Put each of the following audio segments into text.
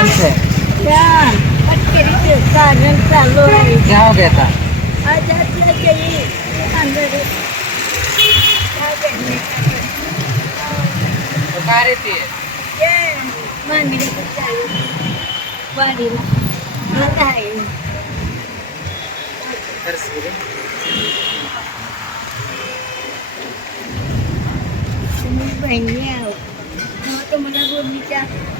Ya, beta. Ada lagi, ini. Ya, mandi di kamar. Mandi. Terus ini. Ini banyak. Mau temen aku bicara.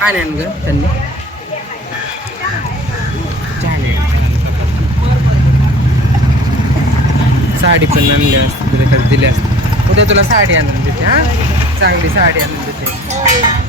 Canon ke sendi. साडी पण आणली असते तुला कधी दिली असते उद्या तुला साडी आणून देते हा चांगली साडी आणून देते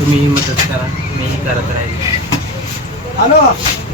तुम्हें मदद करा मैं ही करत रहे हलो